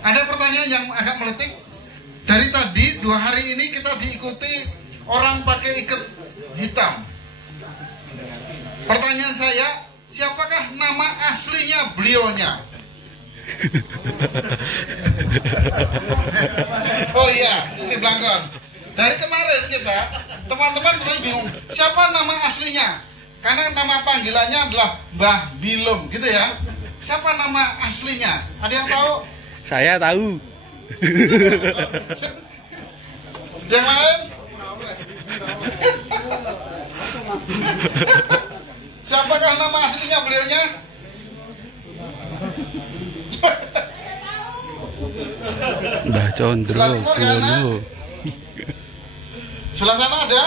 Ada pertanyaan yang agak meletik. Dari tadi 2 hari ini kita diikuti orang pakai ikat hitam. Pertanyaan saya, siapakah nama aslinya beliaunya? Oh iya, ini Blangkon. Dari kemarin kita, teman-teman mulai bingung, siapa nama aslinya? Karena nama panggilannya adalah Mbah Bilum, gitu ya. Siapa nama aslinya? Ada yang tahu? Saya tahu. Yang lain? Siapakah nama aslinya beliaunya? Mbah Condro Buwono. Sebelah sana ada?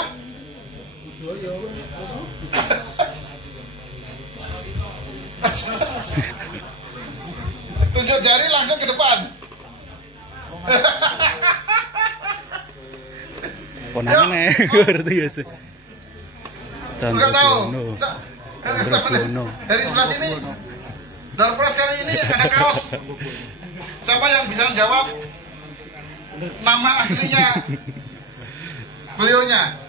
Tunjuk jari langsung ke depan. Ponane ngerti ya sih. Condro Buwono. Condro Buwono. Dari sebelah sini. Dalam proses kali ini ada kaos. Siapa yang bisa menjawab nama aslinya beliaunya?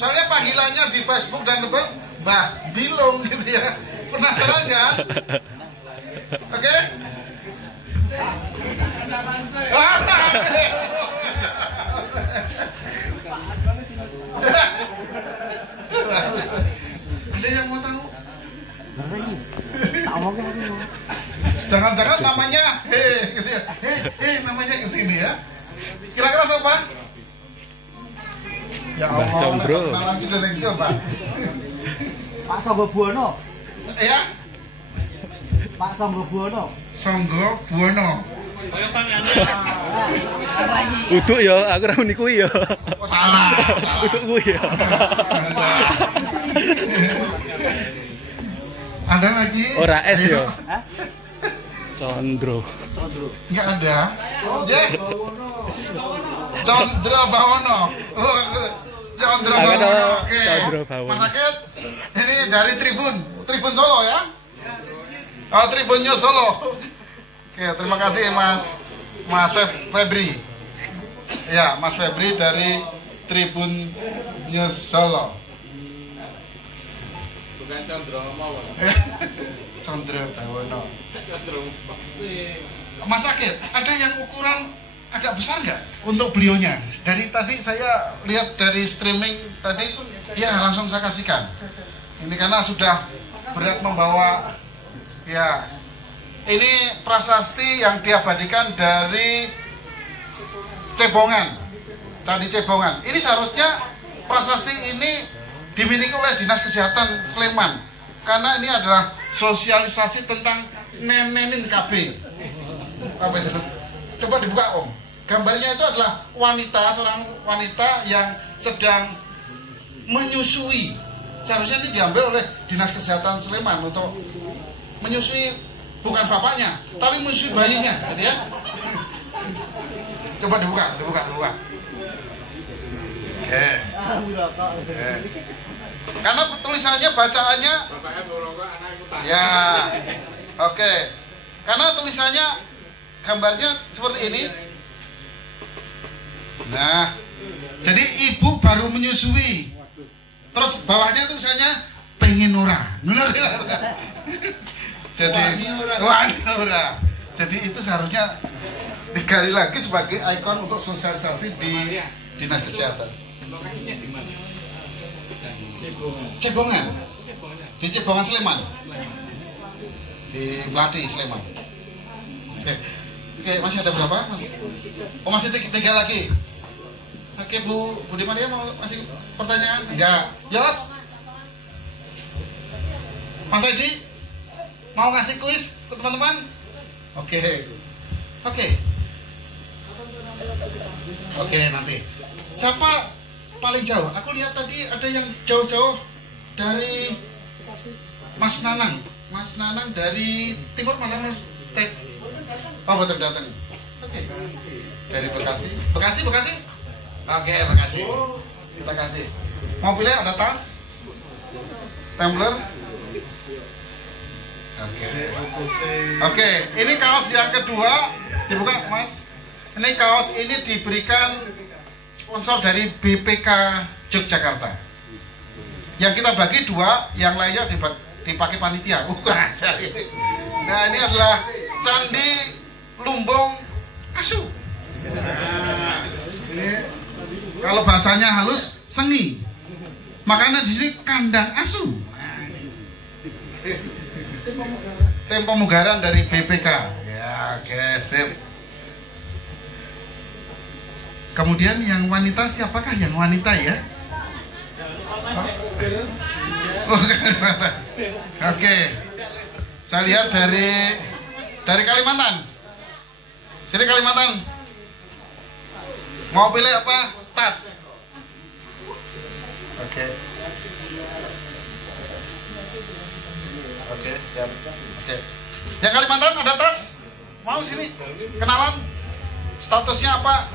Soalnya panggilannya di Facebook dan Twitter Mbah Bilum gitu ya. Penasaran kan? Oke? Ada yang mau tahu? Jangan-jangan namanya gitu ya. Namanya kesini ya. Kira-kira siapa? Ya Allah, Mbah Condro. kenalan kita lagi Pak. Pak Songgo Buwono. Ya? Pak Songgo Buwono. Songgo Buwono. Uduk ya, aku ra muni kuwi ya. Oh, salah. Uduk kuwi ya. Ada lagi? Ora S Ayo. ya. Condro. Nggak ada. Ya. Condro Bawono. Oh, Condro Ada Bawono. Oke. Condro Bawono. Mas Akit, ini dari Tribun Solo ya? Oh, Tribun News Solo. Oke, terima kasih Mas Febri. Ya, Mas Febri dari Tribun News Solo. Bukan Condro mawon. Condro Bawono. Mas Akit, ada yang ukuran agak besar nggak untuk beliaunya? Dari tadi saya lihat dari streaming tadi, ya langsung saya kasihkan. Ini karena sudah berat membawa, ya. Ini prasasti yang diabadikan dari Cebongan, Candi Cebongan. Ini seharusnya prasasti ini dimiliki oleh Dinas Kesehatan Sleman, karena ini adalah sosialisasi tentang nenenin KB. Apa itu? Coba dibuka Om. Gambarnya itu adalah seorang wanita yang sedang menyusui. Seharusnya ini diambil oleh Dinas Kesehatan Sleman untuk menyusui, bukan bapaknya, tapi menyusui bayinya, gitu ya. Coba dibuka. Oke. Karena tulisannya, bacaannya, ya, oke. Karena tulisannya, gambarnya seperti ini. Nah, jadi ibu baru menyusui. Terus bawahnya tulisannya pengen ora. Jadi wani ora. Jadi itu seharusnya digali lagi sebagai ikon untuk sosialisasi di Dinas Kesehatan. Lokasinya di mana? Cebongan. Di Cebongan Sleman. Di Melati Sleman. Oke, masih ada berapa, Mas? Oh, masih 3 lagi. Oke, Bu Budi Maria mau masih pertanyaan? Enggak. Jelas? Mas Edi mau ngasih kuis ke teman-teman? Oke, nanti. Siapa paling jauh? Aku lihat tadi ada yang jauh-jauh dari Mas Nanang. Mas Nanang dari timur mana, Mas? Oh, betul datang. Oke. Dari Bekasi. Bekasi? Oke, Bekasi. Kita kasih. Mobilnya ada tas? Tumbler? Oke, ini kaos yang kedua Dibuka, Mas. Ini kaos ini diberikan sponsor dari BPK Yogyakarta. Yang kita bagi 2, yang lainnya dipakai panitia. Kurang ajar ini. Nah, ini adalah Candi Lumbung Asu. Ini kalau bahasanya halus, sengi. Makanya di sini kandang asu. Tim pemugaran dari BPK. Ya, oke, sip. Kemudian yang wanita, siapakah yang wanita ya? Oke. Saya lihat dari Kalimantan. Sini Kalimantan. Mau pilih apa? Tas. Oke. Oke, siap. Oke. Yang Kalimantan ada tas? Mau sini? Kenalan? Statusnya apa?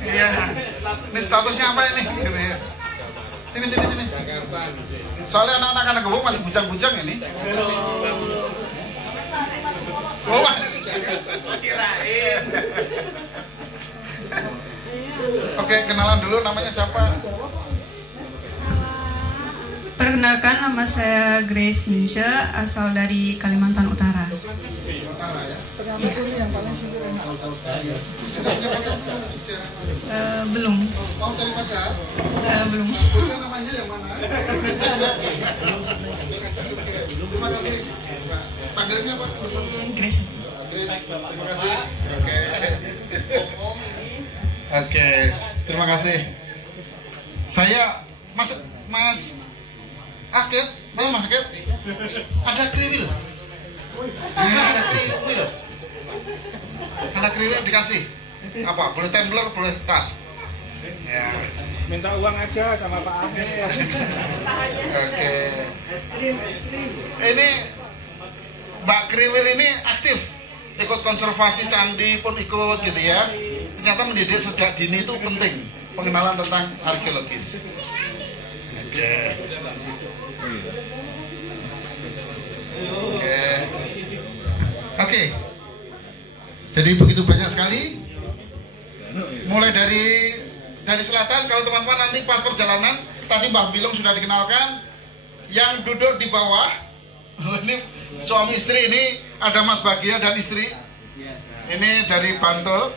Iya. Ini statusnya apa ini? Sini. Soalnya anak-anak gebuk masih bujang-bujang ini. Oh, oke, kenalan dulu, namanya siapa? Perkenalkan, nama saya Grace Hince, asal dari Kalimantan Utara. Belum. Mau cari pacar? Belum. Namanya yang mana? Terima kasih. Panggilnya apa? Grace. Terima kasih. Oke, terima kasih. Saya Mas Akit, Mas Akit. Ada kriwil. Ada kriwil dikasih. Apa? Boleh tumbler, boleh tas. Ya. Minta uang aja sama Pak Amir. Oke. Ini Mbak Kriwil ini aktif, ikut konservasi candi pun ikut gitu ya. Ternyata mendidik sejak dini itu penting, pengenalan tentang arkeologis. Oke. Jadi begitu banyak sekali. Mulai dari selatan, kalau teman-teman nanti pas perjalanan, tadi Mbak Bilung sudah dikenalkan. Yang duduk di bawah, ini suami istri, ini ada Mas Bagia dan istri. Ini dari Bantul,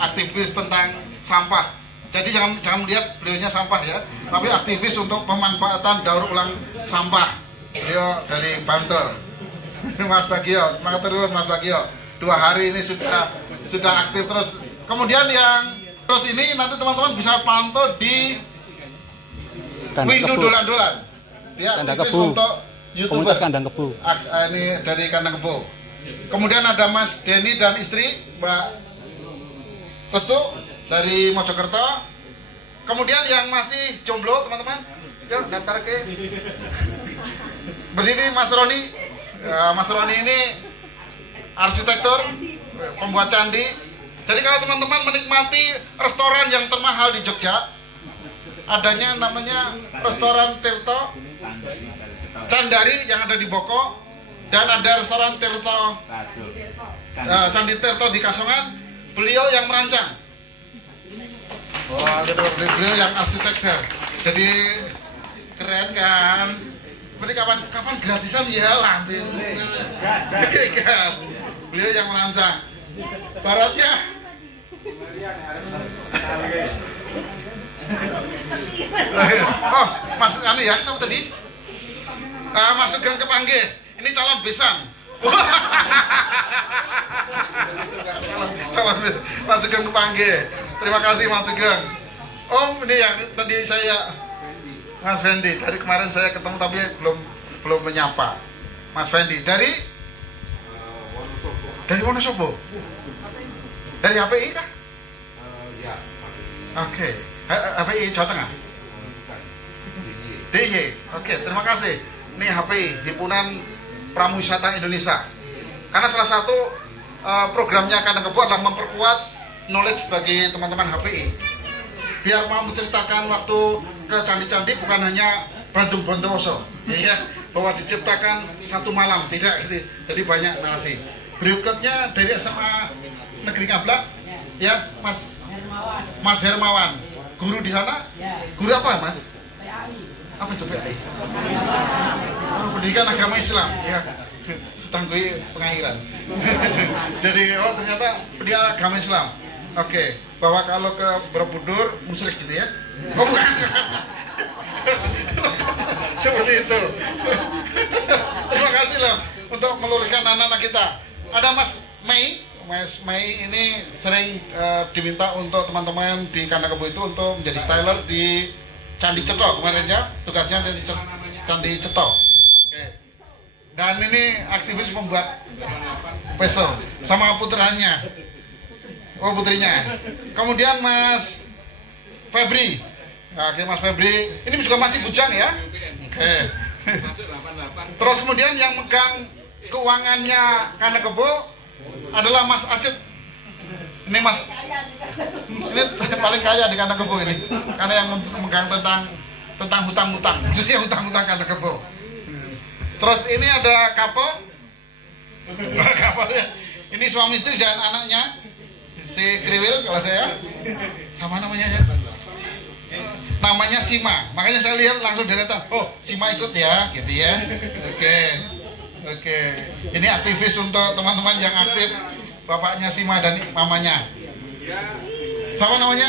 aktivis tentang sampah. Jadi jangan melihat beliaunya sampah ya, tapi aktivis untuk pemanfaatan daur ulang sampah. Beliau dari Bantul. Mas Bagio, Mas Bagio. 2 hari ini sudah aktif terus. Kemudian yang terus ini nanti teman-teman bisa pantau di Windu Dolan-Dolan. Dia aktivis untuk YouTuber. Komunitas Kandang Kebu. Ini dari Kandang Kebu. Kemudian ada Mas Denny dan istri Mbak Restu dari Mojokerto. Kemudian yang masih jomblo teman-teman, yuk daftar ke. Berdiri Mas Roni. Mas Roni ini arsitektur, pembuat candi. Jadi kalau teman-teman menikmati restoran yang termahal di Jogja, adanya namanya restoran Tirto Candari yang ada di Boko, dan ada restoran Tirto Candi Tirto di Kasongan. Beliau yang merancang. Wah, beliau yang arsitektur. Jadi keren kan? Berarti kapan gratisan ya lambil. Oke, gas. Beliau yang merancang. Baratnya. Oh, Mas anu ya, sama tadi. Mas Sugeng Kepanggih. Ini calon besan. Calon Mas Sugeng Kepanggih. Terima kasih Mas Sugeng. Om, ini yang tadi saya Mas Fendi. Dari kemarin saya ketemu tapi belum menyapa. Mas Fendi dari Wonosobo. Dari HPI kah? Ya. Oke. HPI Jawa Tengah. DIY. Oke, terima kasih. Ini HPI, Himpunan Pramuwisata Indonesia. Karena salah satu programnya Kandang Kebu adalah memperkuat knowledge bagi teman-teman HPI. Biar mau menceritakan waktu ke candi-candi bukan hanya Bandung Bondowoso, ya, bahwa diciptakan satu malam, tidak gitu. Jadi banyak narasi. Berikutnya dari SMA Negeri Ngablak, ya Mas Hermawan, guru di sana. Guru apa Mas? Apa itu PAI? Oh, pendidikan agama Islam, ya. Tanggui pengairan. Jadi ternyata pendidikan agama Islam. Oke, bahwa kalau ke Borobudur musyrik gitu ya? Oh bukan. Seperti itu. Terima kasih loh untuk meluruskan anak-anak kita. Ada Mas Mei ini sering diminta untuk teman-teman di Kandakebo itu untuk menjadi styler di Candi Ceto kemarin ya, tugasnya di Candi Ceto. Oke. Dan ini aktivis membuat peso sama putranya. Oh putrinya. Kemudian Mas Febri. Nah, oke Mas Febri, ini juga masih bujang ya. Oke. Terus kemudian yang megang keuangannya Kandakebo adalah Mas Acit. Ini Mas, ini paling kaya di Kandakebo ini, karena yang memegang tentang hutang-hutang, khususnya hutang-hutang Kandakebo. Terus ini ada couple ya. Ini suami istri dan anaknya, si Kriwil kalau saya, sama namanya ya. Namanya Sima, makanya saya lihat langsung deretan. Oh, Sima ikut ya, gitu ya. Oke. Ini aktivis untuk teman-teman yang aktif. Bapaknya Sima dan mamanya. Siapa namanya?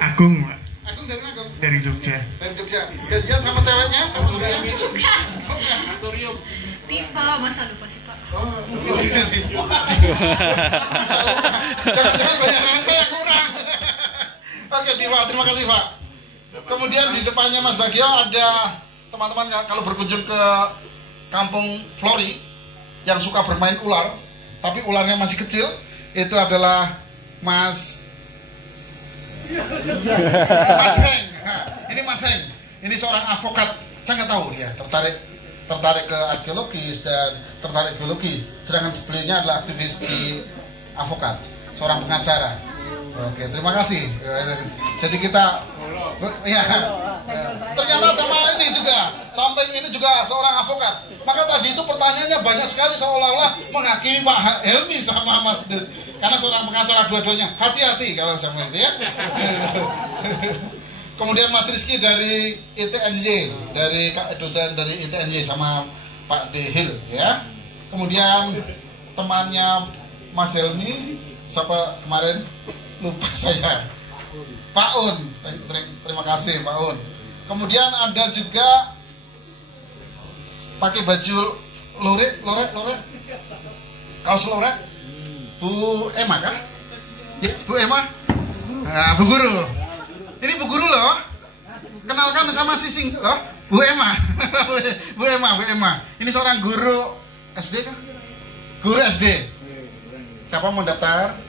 Agung, Pak. Agung dari mana? Dari Jogja. Dari Jogja. Gajian sama ceweknya? Sama ceweknya? Laboratorium. Tifa, masa lupa sih Pak? Oh, jangan-jangan bayaran saya kurang. Oke, Diva, terima kasih Pak. Kemudian di depannya Mas Bagio ada teman-teman kalau berkunjung ke Kampung Flori yang suka bermain ular, tapi ularnya masih kecil, itu adalah Mas Heng. Nah, ini Mas Heng. Ini seorang advokat. Saya nggak tahu dia tertarik ke arkeologi dan tertarik geologi. Sedangkan beliaunya adalah aktivis di advokat, seorang pengacara. Oke, terima kasih. Jadi kita, ya, ternyata sama ini juga, samping ini juga seorang advokat. Maka tadi itu pertanyaannya banyak sekali seolah-olah menghakimi Pak Helmi sama Mas Dut. Karena seorang pengacara dua-duanya. Hati-hati kalau sama itu ya. Kemudian Mas Rizky dari ITNJ, dari dosen dari ITNJ sama Pak Dehil ya. Kemudian temannya Mas Helmi, siapa kemarin? Lupa saya. Pak Un, terima kasih Pak Un. Kemudian ada juga pakai baju lorek, kaos lorek, Bu Emma kan? Ya, Bu Emma. Nah, Bu Guru. Ini Bu Guru loh. Kenalkan sama Sising loh, Bu Emma. Bu Emma. Ini seorang guru SD kan? Guru SD. Siapa mau daftar?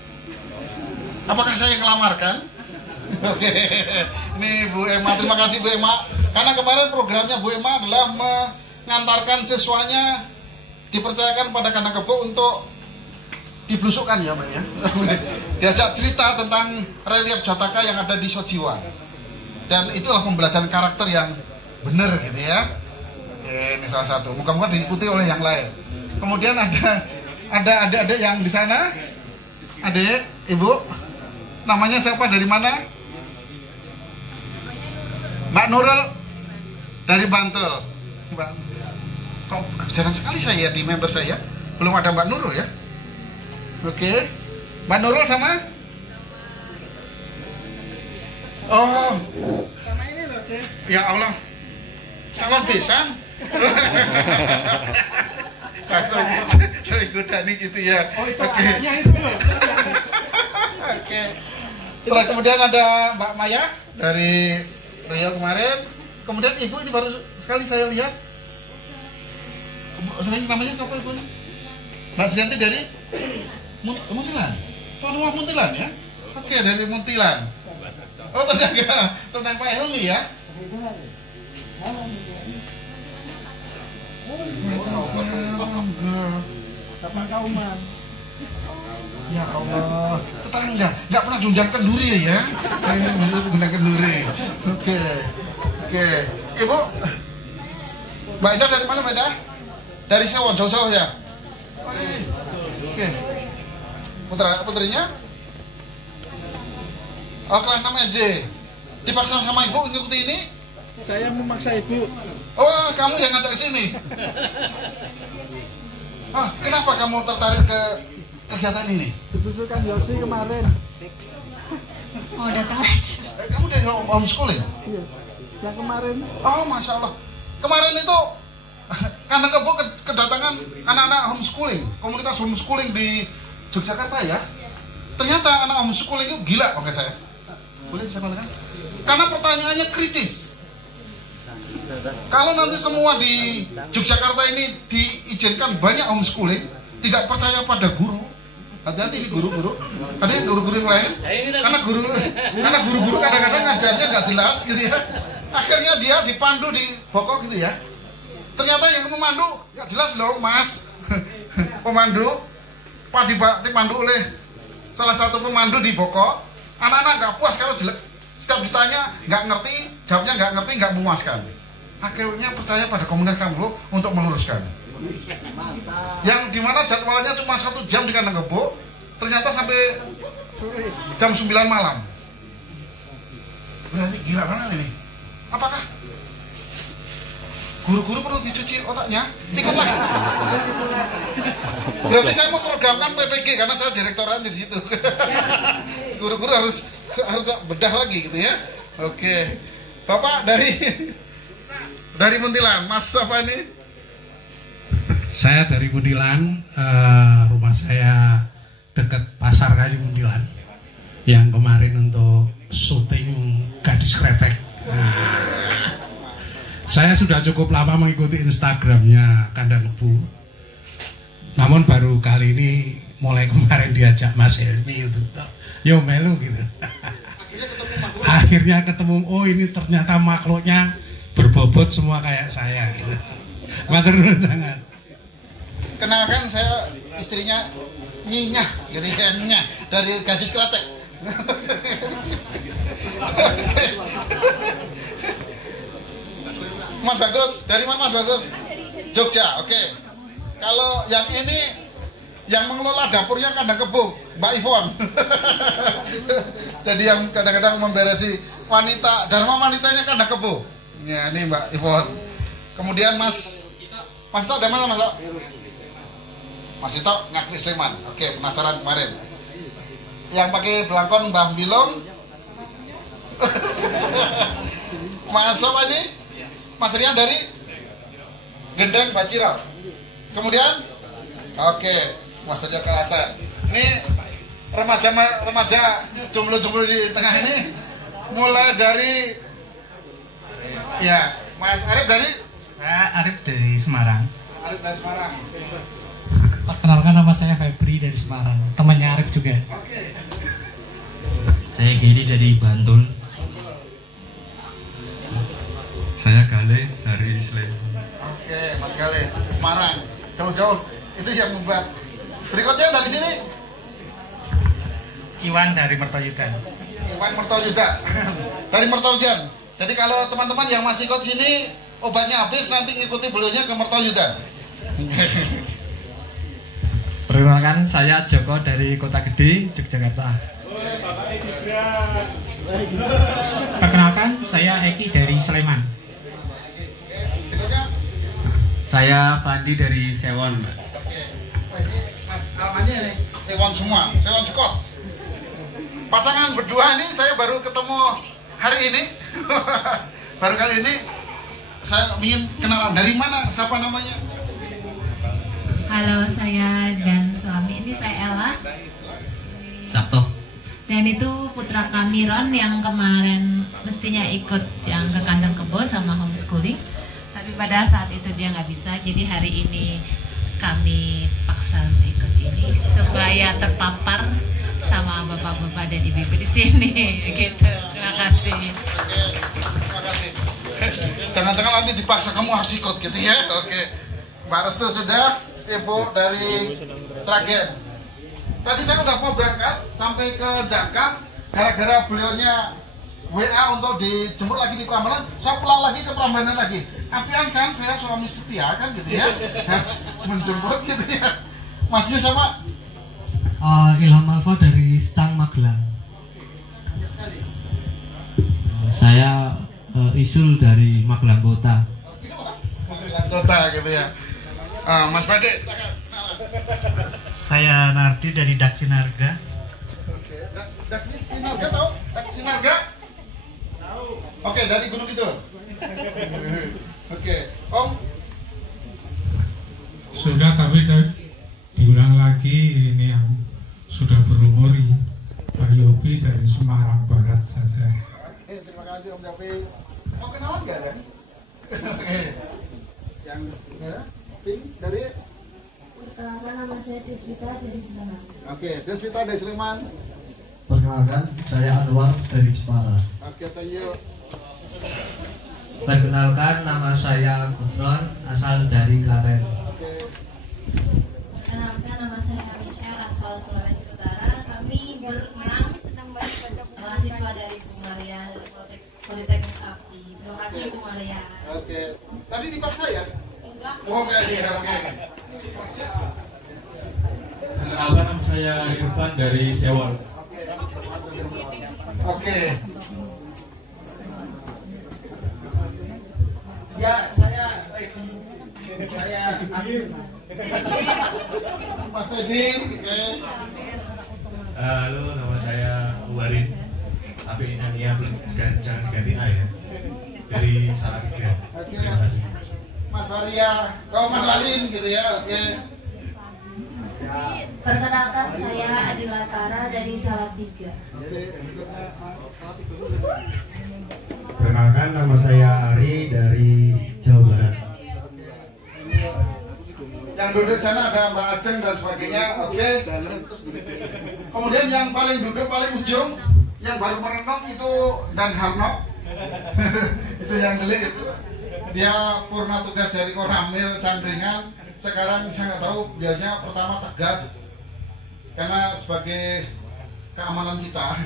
Apakah saya ngelamarkan? Oke, ini Bu Emma, terima kasih Bu Emma. Karena kemarin programnya Bu Emma adalah mengantarkan siswanya dipercayakan pada Kandakebo untuk diblusukkan ya Mbak ya. Diajak cerita tentang relief Jataka yang ada di Sojiwa. Dan itulah pembelajaran karakter yang benar gitu ya. Oke, ini salah satu. Moga-moga diikuti oleh yang lain. Kemudian ada adik-adik yang di sana. Adik, Ibu. Namanya siapa, dari mana? Mbak Nurul dari Bantul. Kok jarang sekali saya di member saya. Belum ada Mbak Nurul ya. Oke. Mbak Nurul sama? Oh. Sama ini loh, Cek. Ya Allah. Calon besan. Sering godani gitu ya. Oh, itu Oke. anaknya itu loh. Oke. Terus kemudian ada Mbak Maya dari Riau kemarin. Kemudian Ibu ini baru sekali saya lihat. Sering namanya siapa Ibu? Mbak Srianti dari Muntilan. Tuan rumah Muntilan ya? Oke, dari Muntilan. Oh, tentang Pak Helmi ya? Sama kauman. Ya Allah, tetangga, nggak pernah diundang kenduri ya? Undang kenduri. Oke. Ibu, Mbak Ida dari mana Mbak Ida? Dari Sewon, jauh-jauh ya? Oke. Putrinya? Oh, kelas 6 SD. Dipaksa sama ibu ngikuti ini? Saya memaksa ibu. Oh, kamu yang ngajak sini. Oh, kenapa kamu tertarik ke kegiatan ini? Dibusukan Yosi kemarin. Oh, datang aja. Kamu dari homeschooling? Iya. Yang kemarin. Oh, Masya Allah. Kemarin itu karena kebo kedatangan anak-anak homeschooling, komunitas homeschooling di Yogyakarta ya. Ternyata anak homeschooling itu gila pakai saya. Boleh saya katakan? Karena pertanyaannya kritis. Kalau nanti semua di Yogyakarta ini diizinkan banyak homeschooling, tidak percaya pada guru. Hati-hati ini guru-guru. Ada yang guru-guru yang lain? Karena guru-guru kadang-kadang ngajarnya nggak jelas gitu ya. Akhirnya dia dipandu di Boko gitu ya. Ternyata yang memandu nggak jelas loh mas. Pemandu dipandu oleh salah satu pemandu di Boko. Anak-anak nggak puas kalau jelek. Setiap ditanya nggak ngerti, jawabnya nggak ngerti, nggak memuaskan. Akhirnya percaya pada komunitas kamu untuk meluruskan. Yang dimana jadwalnya cuma 1 jam di kandang kebo, ternyata sampai jam 9 malam. Berarti gila banget ini. Apakah guru-guru perlu dicuci otaknya? Ikut lagi. Berarti saya memprogramkan PPG karena saya direktoran di situ. Guru-guru harus bedah lagi gitu ya. Oke. Bapak dari Muntilan, Mas apa ini? Saya dari Muntilan, rumah saya dekat Pasar Kayu Muntilan. Yang kemarin untuk syuting Gadis Kretek. Nah, saya sudah cukup lama mengikuti Instagramnya Kandang Kebo. Namun baru kali ini mulai kemarin diajak Mas Helmi itu, yo melu gitu. Akhirnya ketemu, oh ini ternyata makhluknya berbobot semua kayak saya gitu. Matur nuwun sangat. Kenalkan saya istrinya Nyinyah gitu ya, Nyinyah dari Gadis Kretek. Mas Bagus, dari mana Mas Bagus? Jogja, oke. Kalau yang ini yang mengelola dapurnya Kandang Kebo, Mbak Ivon. Jadi yang kadang-kadang memberesi wanita, dharma wanitanya Kandang Kebo. Ya, ini Mbak Ivon. Kemudian Mas Ito dari mana Mas? Mas Ito Ngakli Sleman. Oke, penasaran kemarin. Yang pakai belangkon Mbah Bilong. Mas apa ini? Mas Rian dari Gendeng Bacirau. Kemudian oke, Mas Rian Kalasa. Ini remaja jomblo-jomblo di tengah ini mulai dari ya, Mas Arif dari? Saya Arif dari Semarang. Arif dari Semarang. Perkenalkan, nama saya Febri dari Semarang, temannya Arif juga. Oke. Saya Gedi dari Bantul. Saya Gale dari Sleman. Oke, Mas Gale, Semarang. Jauh-jauh. Itu yang membuat. Berikutnya dari sini. Iwan dari Mertoyudan. Iwan Mertoyudan. Dari Mertoyudan. Jadi kalau teman-teman yang masih ikut sini obatnya habis, nanti ngikuti beliaunya ke Mertoyudan. Perkenalkan, saya Joko dari Kota Gede, Yogyakarta. Perkenalkan, saya Eki dari Sleman. Saya Fandi dari Sewon, Mbak. Ini Mas Almanya nih, Sewon semua, Sewon Scott. Pasangan berdua ini saya baru ketemu hari ini. Baru kali ini saya ingin kenalan. Dari mana? Siapa namanya? Halo, saya dan suami. Ini saya Ella. Sabto. Dan itu putra kami Ron yang kemarin mestinya ikut yang ke Kandang Kebo sama homeschooling. Tapi pada saat itu dia nggak bisa. Jadi hari ini kami paksa ikut ini supaya terpapar sama bapak-bapak dan ibu-ibu di sini. Gitu. Terima kasih. Terima kasih. Jangan-jangan nanti dipaksa kamu harus ikut gitu ya. Oke. Mbak Restu sudah, Ibu dari Sragen. Tadi saya udah mau berangkat sampai ke Jangkang gara-gara beliaunya WA untuk dijemput lagi di Prambanan, saya pulang lagi ke Prambanan lagi. Apian kan, saya suami setia kan gitu ya, harus menjemput gitu ya. Masnya siapa? Ilham Alfa dari Stang Magelang. Saya Isul dari Magelang Kota. Magelang Kota gitu ya. Mas Bade, silakan. Saya Nardi dari Dak Sinarga. Dak Sinarga tahu? Dak Sinarga? Oke, dari Gunung Kidul. Oke, Om. Sudah, tapi diulang lagi, ini yang sudah berumur, Pak Yopi dari Semarang Barat saja. Terima kasih Om Yopi. Mau kenalan nggak kan? Yang dari Perkenalkan, nama saya Deswita dari Sleman. Oke, Deswita dari Sleman. Perkenalkan, saya Anwar dari Jepara. Oke, thank you. Perkenalkan, nama saya Gufron, asal dari Klaten. Perkenalkan, nama saya Michelle, asal Sulawesi Utara. Kami berperan mahasiswa dari Bu Maria Politeknik API. Terima kasih Bu Maria. Oke, tadi dipaksa ya? Enggak. Oh, enggak ya, oke. Perkenalkan, nama saya Irfan dari Sewon. Oke. Ya, saya Regi. Saya Mas Teddy. Halo, nama saya Warin. Tapi namanya jangan diganti A ya. Dari Salatiga. Terima kasih. Mas Waria, Mas Warin gitu ya. Oke. Perkenalkan, saya Adila Tara dari Salatiga. Perkenalkan, nama saya Ari dari Jawa Barat. Yang duduk sana ada Mbak Ajeng dan sebagainya. Oke. Kemudian yang paling duduk paling ujung, yang baru merenung itu Dan Harno. Itu yang delik itu. Dia purna tugas dari Koramil Cangkringan. Sekarang saya nggak tahu, beliaunya pertama tegas karena sebagai keamanan kita,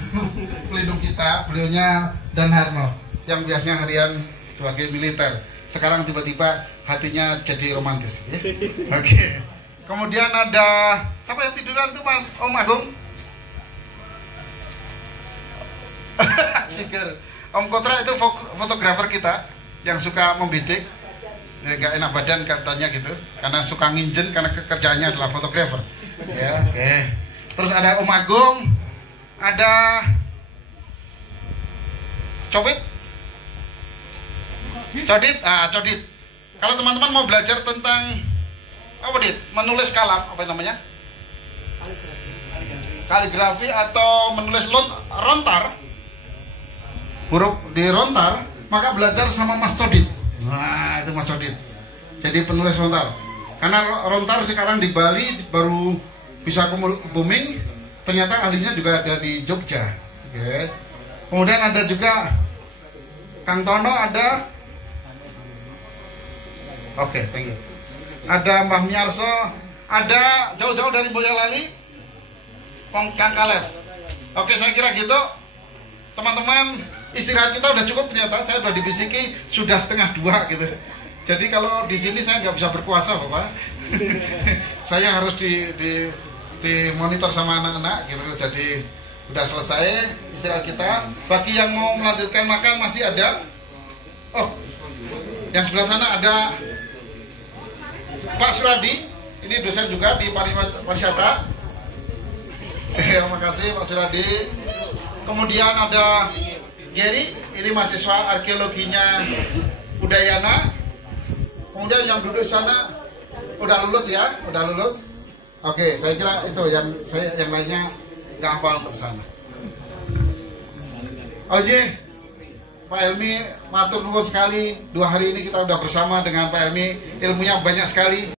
pelindung kita, beliaunya Dan Harno yang biasanya harian sebagai militer. Sekarang tiba-tiba hatinya jadi romantis. Ya? Oke. Kemudian ada siapa yang tiduran tuh Mas Om Agung? Ciker. Om Kotra itu fotografer kita yang suka membidik. Nggak enak badan katanya gitu, karena suka nginjen karena kerjaannya adalah fotografer. Ya, oke. Terus ada Om Agung, ada Codit. Kalau teman-teman mau belajar tentang apa Dit? Menulis kalam, apa namanya? Kaligrafi atau menulis rontar, huruf di rontar, maka belajar sama Mas Codit. Nah, itu Mas Codit. Jadi penulis rontar. Karena rontar sekarang di Bali baru bisa booming, ternyata ahlinya juga ada di Jogja. Oke. Kemudian ada juga Kang Tono ada. Oke, thank you. Ada Mbah Miarso, ada jauh-jauh dari Boyolali, Kang Kaleb. Oke, saya kira gitu. Teman-teman, istirahat kita udah cukup ternyata. Saya udah dibisiki sudah 1:30 gitu. Jadi kalau di sini saya nggak bisa berkuasa, Bapak. Saya harus di monitor sama anak-anak gitu. Jadi udah selesai istirahat kita. Bagi yang mau melanjutkan makan masih ada. Oh, yang sebelah sana ada Pak Suradi. Ini dosen juga di pariwisata. Terima kasih Pak Suradi. Kemudian ada Gary, ini mahasiswa arkeologinya Udayana. Kemudian yang duduk di sana udah lulus ya, udah lulus. Oke, saya kira itu yang lainnya nggak hafal untuk sana. Oke, Pak Helmi, matur nuwun sekali. 2 hari ini kita udah bersama dengan Pak Helmi, ilmunya banyak sekali.